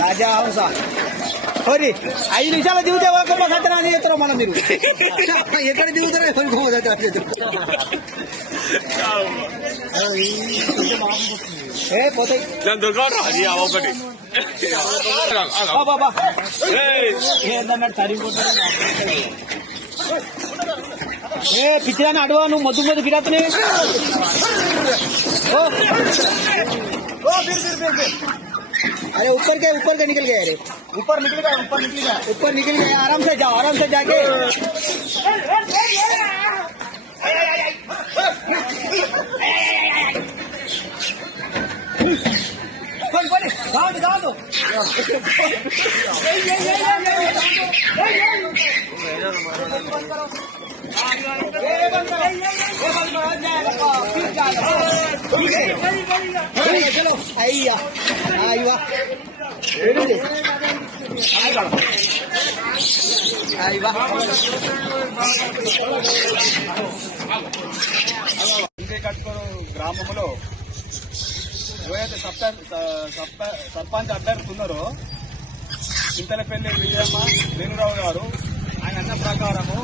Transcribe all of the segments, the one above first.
రాజా హంస మరి 5 నిమిషాలు దిగుతే ఒక సత్యనారాయణ చేస్తారో మనం మీరు ఎక్కడ దిగుతారో ఏ పోతాయి ఒకటి ఏ పిచ్చిదాన్ని అడవా నువ్వు మొద్దు మొద్దు గిరాతనే अरे ऊपर के निकल गए अरे ऊपर निकल गए आराम से जाके दाओ चलो अय्या अय्या కట్కూరు గ్రామంలో ఏవైతే సర్పంచ్ అభ్యర్థులు ఉన్నారో చింతలపల్లి విజయమ్మ వేణురావు గారు ఆయన అన్న ప్రకారము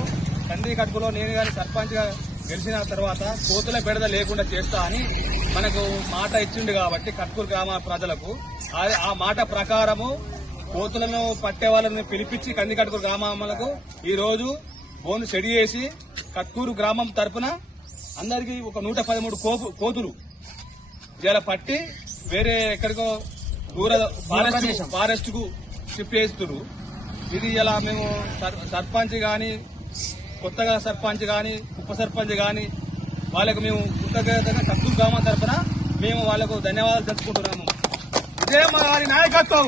కంది కట్కులో నేను కానీ సర్పంచ్ గా గెలిచిన తర్వాత కోతుల బెడద లేకుండా చేస్తా అని మనకు మాట ఇచ్చిండు కాబట్టి కట్కూరు గ్రామ ప్రజలకు ఆ మాట ప్రకారము కోతులను పట్టే వాళ్ళని పిలిపించి కంది కట్కూరు గ్రామాలకు ఈ రోజు బోను సెడి చేసి కట్కూరు గ్రామం తరఫున అందరికీ ఒక 113 కోతులు ఇలా పట్టి వేరే ఎక్కడికో దూర ఫారెస్ట్ కు షిఫ్ట్ చేస్తున్నారు. ఇది ఇలా మేము సర్పంచ్ గాని కొత్తగా సర్పంచ్ గాని ఉప సర్పంచ్ గాని వాళ్ళకు మేము కృతజ్ఞతగా కట్కూరు గ్రామం తరఫున మేము వాళ్ళకు ధన్యవాదాలు తెలుపుకుంటున్నాము. ఇదే మా వారి నాయకత్వం.